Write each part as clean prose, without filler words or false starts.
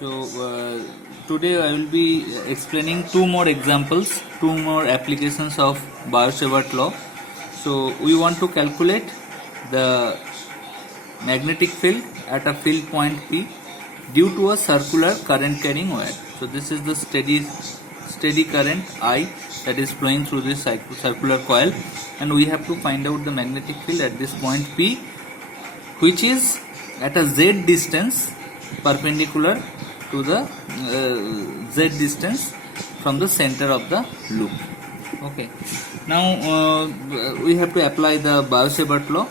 So today I will be explaining two more examples, two more applications of Biot-Savart law. So we want to calculate the magnetic field at a field point P due to a circular current carrying wire. So this is the steady current I that is flowing through this circular coil, and we have to find out the magnetic field at this point P, which is at a z distance perpendicular to the z distance from the center of the loop. Okay, now we have to apply the Biot-Savart law.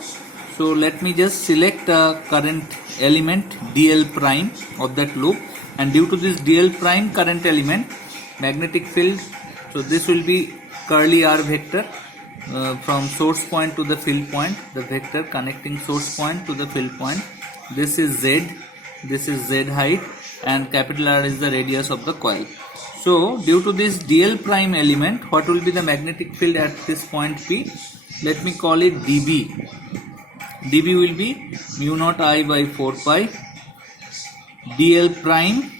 So let me just select a current element dl prime of that loop, and due to this dl prime current element, magnetic field, so this will be curly r vector from source point to the field point, the vector connecting source point to the field point. This is z, this is z height, and capital R is the radius of the coil. So due to this dl prime element, what will be the magnetic field at this point P? Let me call it dB. dB will be mu naught I by 4 pi dl prime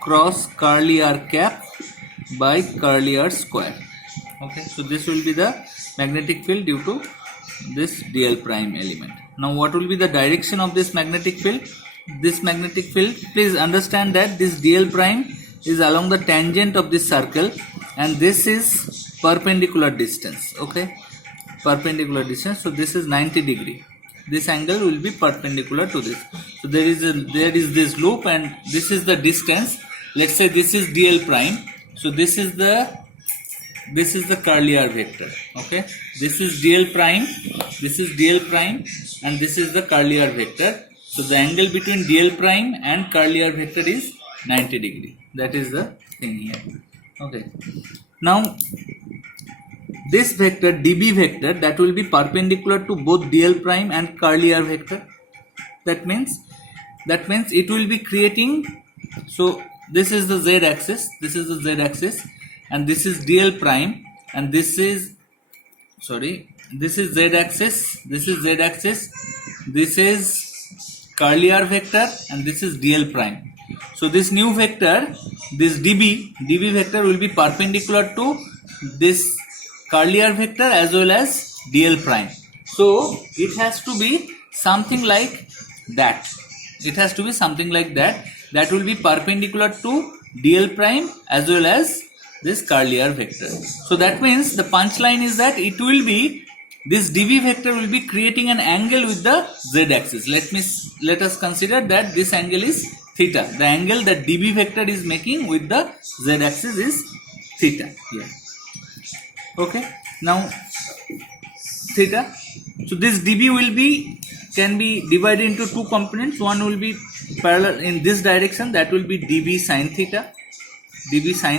cross curly r cap by curly r square. Okay, so this will be the magnetic field due to this dl prime element. Now what will be the direction of this magnetic field? This magnetic field, please understand that this dl prime is along the tangent of this circle, and this is perpendicular distance. Okay, perpendicular distance. So this is 90 degree. This angle will be perpendicular to this. So there is this loop, and this is the distance. Let's say this is dl prime. So this is the curly r vector. Okay, this is dl prime, this is dl prime, and this is the curly r vector. So the angle between dl prime and curly r vector is 90 degree. That is the thing here. Okay, now this vector dB vector, that will be perpendicular to both dl prime and curly r vector. That means it will be creating, so this is the z axis, this is the z axis, and this is dl prime, and this is z axis, this is z axis, this is curly r vector, and this is dl prime. So this new vector, this dB vector will be perpendicular to this curly r vector as well as dl prime. So it has to be something like that. It has to be something like that. That will be perpendicular to dl prime as well as this curly r vector. So that means the punchline is that it will be, this dB vector will be creating an angle with the z axis. Let us consider that this angle is theta. The angle that dB vector is making with the z axis is theta here. Okay, now theta. So this dB can be divided into two components. One will be parallel in this direction, that will be dB sin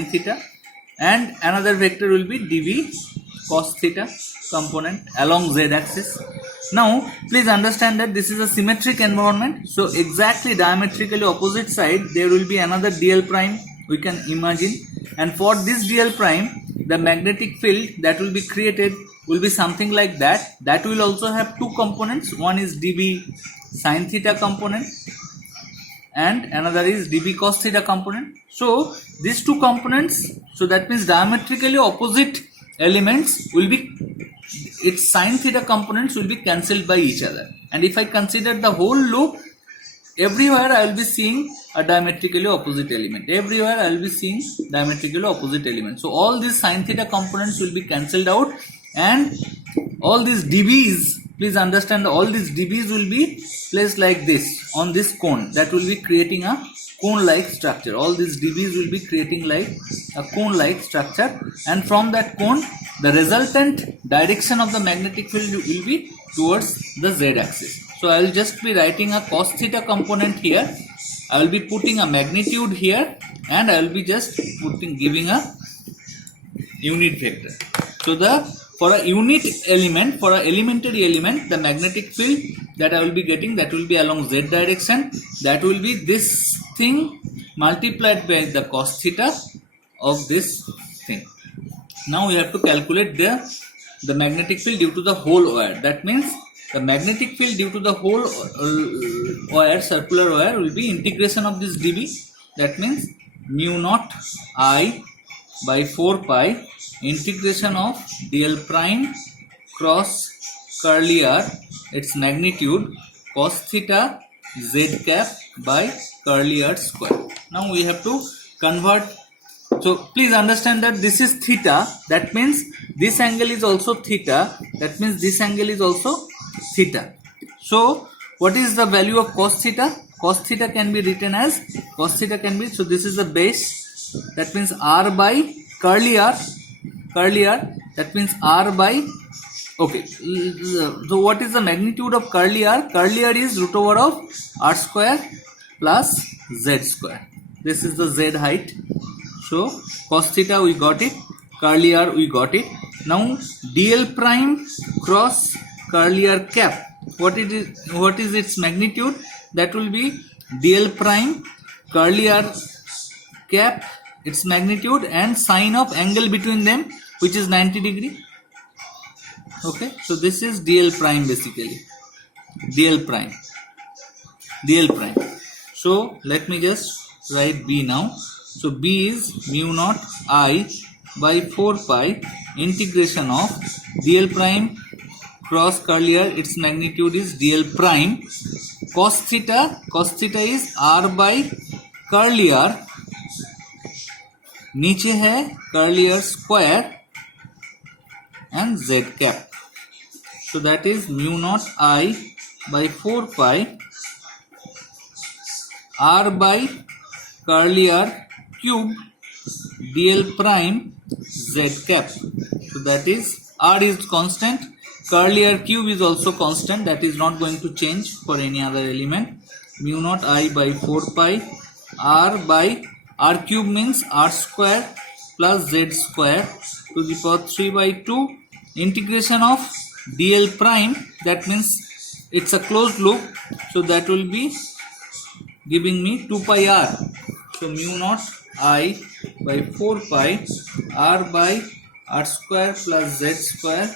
theta, and another vector will be dB cos theta component along z axis. Now please understand that this is a symmetric environment, so exactly diametrically opposite side there will be another dl prime, we can imagine, and for this dl prime the magnetic field that will be created will be something like that. That will also have two components. One is dB sin theta component and another is dB cos theta component. So these two components, so that means diametrically opposite elements will be, its sin theta components will be cancelled by each other. And if I consider the whole loop, everywhere I will be seeing a diametrically opposite element. Everywhere I will be seeing diametrically opposite element. So all these sin theta components will be cancelled out, and all these dBs, please understand, all these dBs will be placed like this on this cone. That will be creating a cone-like structure. All these dBs will be creating like a cone-like structure, and from that cone, the resultant direction of the magnetic field will be towards the z-axis. So I will just be writing a cos theta component here. I will be putting a magnitude here, and I will be just giving a unit vector. So for a unit element, for an elementary element, the magnetic field that I will be getting, that will be along z direction. That will be this thing multiplied by the cos theta of this thing. Now we have to calculate the magnetic field due to the whole wire. That means the magnetic field due to the whole wire, circular wire, will be integration of this dB that means mu naught I by 4 pi integration of dl prime cross curly r, its magnitude cos theta z cap by curly r square. Now we have to convert. So please understand that this is theta, that means this angle is also theta, that means this angle is also theta. So what is the value of cos theta? Cos theta can be written as, cos theta can be, so this is the base, that means r by curly r, that means r by, okay, so what is the magnitude of curly r? Curly r is root over of r square plus z square. This is the z height. So cos theta we got it, curly r we got it. Now dl prime cross curly r cap, what is its magnitude? That will be dl prime curly r cap, its magnitude, and sine of angle between them, which is 90 degree. Okay, so this is dl prime, basically dl prime. So let me just write b now. So b is mu naught I by 4 pi integration of dl prime cross curly r, its magnitude is dl prime, cos theta is r by curly r, नीचे है curly r square and z cap. So that is mu naught I by 4 pi r by curly r cube dl prime z cap. So that is, r is constant, curly r cube is also constant, that is not going to change for any other element. Mu naught I by 4 pi r by r cube means r square plus z square to the power 3 by 2 integration of dl prime, that means it's a closed loop, so that will be giving me 2 pi r. So mu naught I by 4 pi r by r square plus z square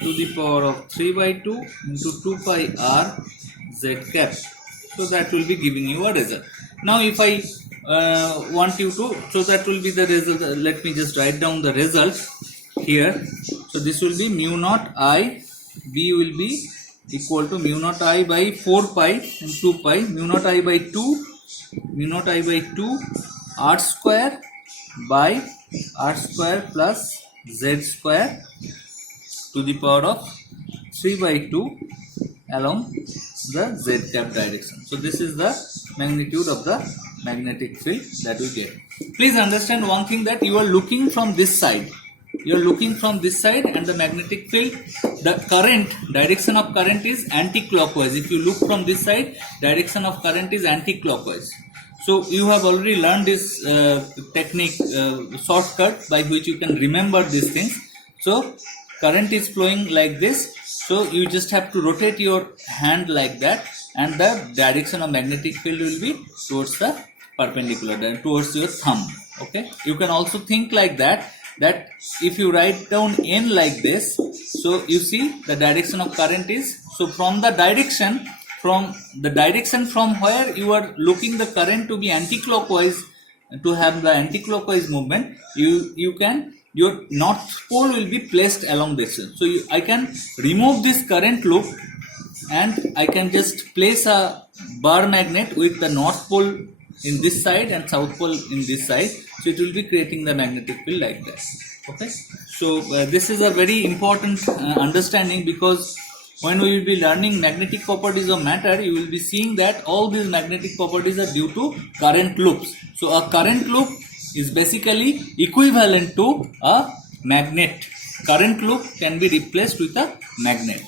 to the power of 3 by 2 into 2 pi r z cap. So that will be giving you a result. Now if I want you to, so that will be the result. Let me just write down the result here. So this will be mu naught I, b will be equal to mu naught I by 4 pi and 2 pi, mu naught I by 2 r square by r square plus z square to the power of 3 by 2 along the z cap direction. So this is the magnitude of the magnetic field that we get. Please understand one thing, that you are looking from this side. You are looking from this side, and the magnetic field, the current, direction of current is anti-clockwise. If you look from this side, direction of current is anti-clockwise. So you have already learned this technique, shortcut by which you can remember these things. So current is flowing like this. So you just have to rotate your hand like that, and the direction of magnetic field will be towards the perpendicular, towards your thumb. Okay. You can also think like that if you write down n like this, so you see the direction of current is, so from the direction from where you are looking the current to be anti-clockwise, to have the anti-clockwise movement, your north pole will be placed along this. So I can remove this current loop, and I can just place a bar magnet with the north pole in this side and south pole in this side. So it will be creating the magnetic field like that. Okay. So this is a very important understanding, because when we will be learning magnetic properties of matter, you will be seeing that all these magnetic properties are due to current loops. So a current loop is basically equivalent to a magnet. Current loop can be replaced with a magnet.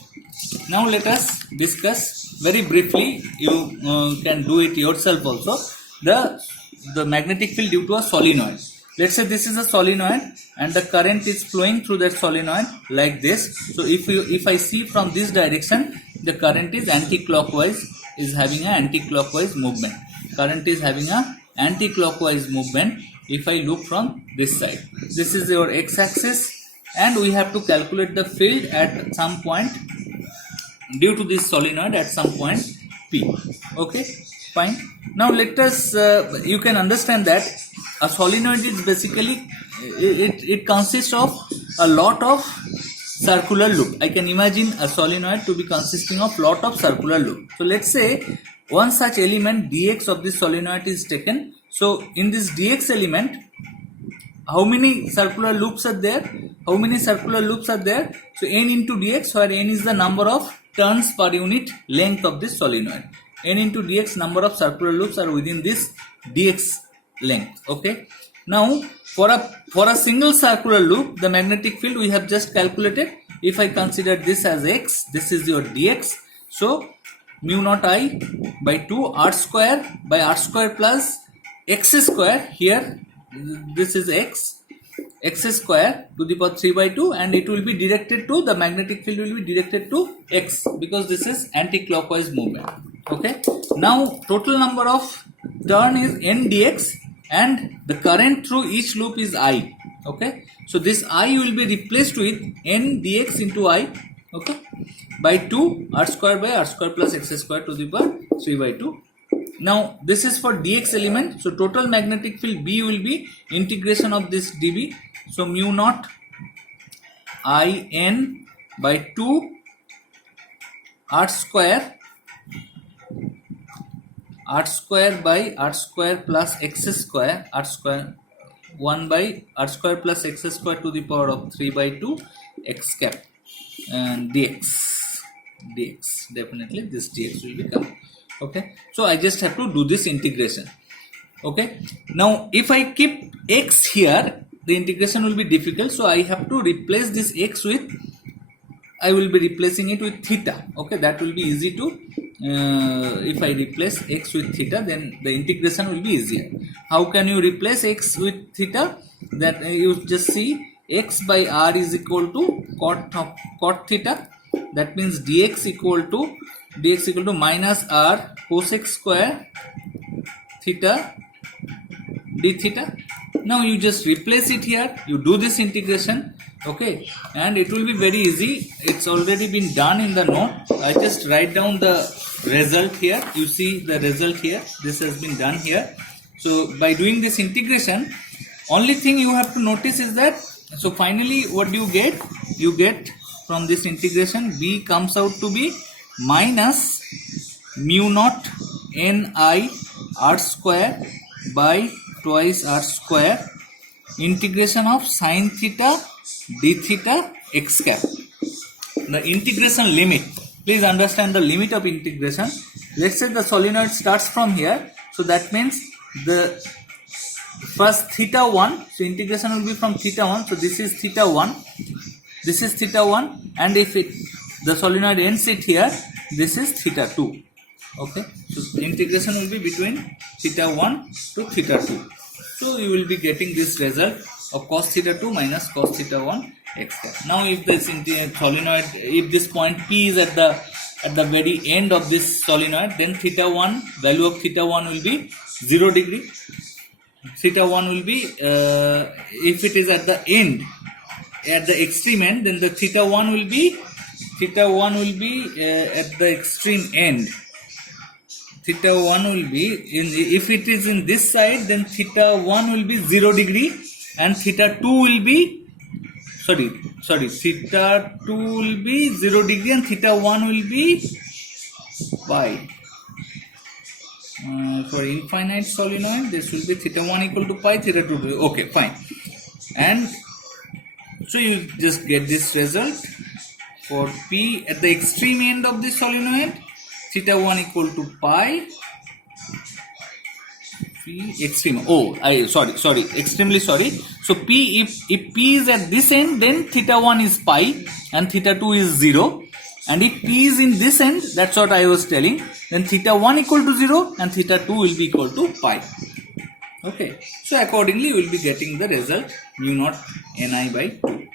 Now let us discuss very briefly, you can do it yourself also, the magnetic field due to a solenoid. Let's say this is a solenoid and the current is flowing through that solenoid like this. So if I see from this direction, the current is anti-clockwise, is having an anti-clockwise movement. Current is having a anti-clockwise movement if I look from this side. This is your x-axis, and we have to calculate the field at some point due to this solenoid at some point P. Okay, Fine. Now let us, you can understand that a solenoid is basically, it consists of a lot of circular loop. I can imagine a solenoid to be consisting of lot of circular loop. So let's say one such element dx of this solenoid is taken. So in this dx element, how many circular loops are there? How many circular loops are there? So n into dx, where n is the number of turns per unit length of this solenoid. N into dx number of circular loops are within this dx length. Okay. Now for a single circular loop, the magnetic field we have just calculated. If I consider this as x, this is your dx. So mu naught I by 2 r square by r square plus x square. Here this is x square to the power 3 by 2, and it will be directed to, the magnetic field will be directed to x, because this is anti-clockwise movement. Okay. Now total number of turn is n dx, and the current through each loop is I. Okay. So this I will be replaced with n dx into I. Okay. By 2 r square by r square plus x square to the power 3 by 2. Now this is for dx element. So total magnetic field B will be integration of this dB. So mu naught I n by 2 r square by r square plus x square, r square 1 by r square plus x square to the power of 3 by 2 x cap, and dx definitely this dx will become. Okay, so I just have to do this integration. Okay, now if I keep x here, the integration will be difficult, so I have to replace this x with, I will be replacing it with theta. Okay, that will be easy to, if I replace x with theta, then the integration will be easier. How can you replace x with theta? That you just see x by r is equal to cot theta. That means dx equal to minus r cosec square theta d theta. Now you just replace it here, you do this integration. Okay, and it will be very easy. It's already been done in the note. I just write down the result here. You see the result here. This has been done here. So by doing this integration, only thing you have to notice is that, so finally what do you get? You get from this integration, B comes out to be minus mu naught n I r square by twice r square integration of sine theta d theta x cap. The integration limit, please understand the limit of integration. Let's say the solenoid starts from here, so that means the first theta 1, so integration will be from theta 1, so this is theta 1, this is theta 1, and if the solenoid ends it here, this is theta 2. Okay, so integration will be between theta 1 to theta 2. So you will be getting this result of cos theta 2 minus cos theta 1 x cap. Now if this solenoid, if this point P is at the very end of this solenoid, then theta 1, value of theta 1 will be 0 degree. Theta 1 will be, if it is at the end, at the extreme end, then the theta 1 will be at the extreme end. Theta 1 will be, if it is in this side, then theta 1 will be 0 degree, and theta 2 will be, theta 2 will be 0 degree and theta 1 will be pi. For infinite solenoid, this will be theta 1 equal to pi, theta 2 to, okay, fine. And so you just get this result for P at the extreme end of the solenoid, theta 1 equal to pi, P extreme, extremely sorry. So P, if P is at this end, then theta 1 is pi and theta 2 is 0. And if P is in this end, that's what I was telling, then theta 1 equal to 0 and theta 2 will be equal to pi. Okay, so accordingly you will be getting the result mu naught Ni by 2.